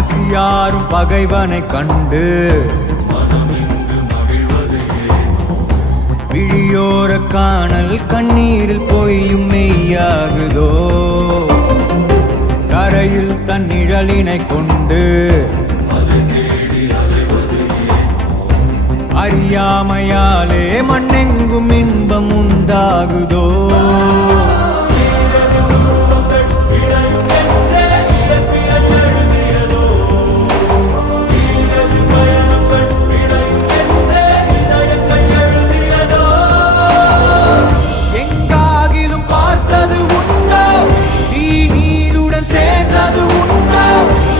பசியாரும் பகைவனை கண்டு விழியோர காணல் கண்ணீரில் பொய்யும் மெய்யாகுதோ கரையில் தன் நிழலினை கொண்டு அறியாமையாலே மண்ணெங்கும் இன்பம் உண்டாகுதோ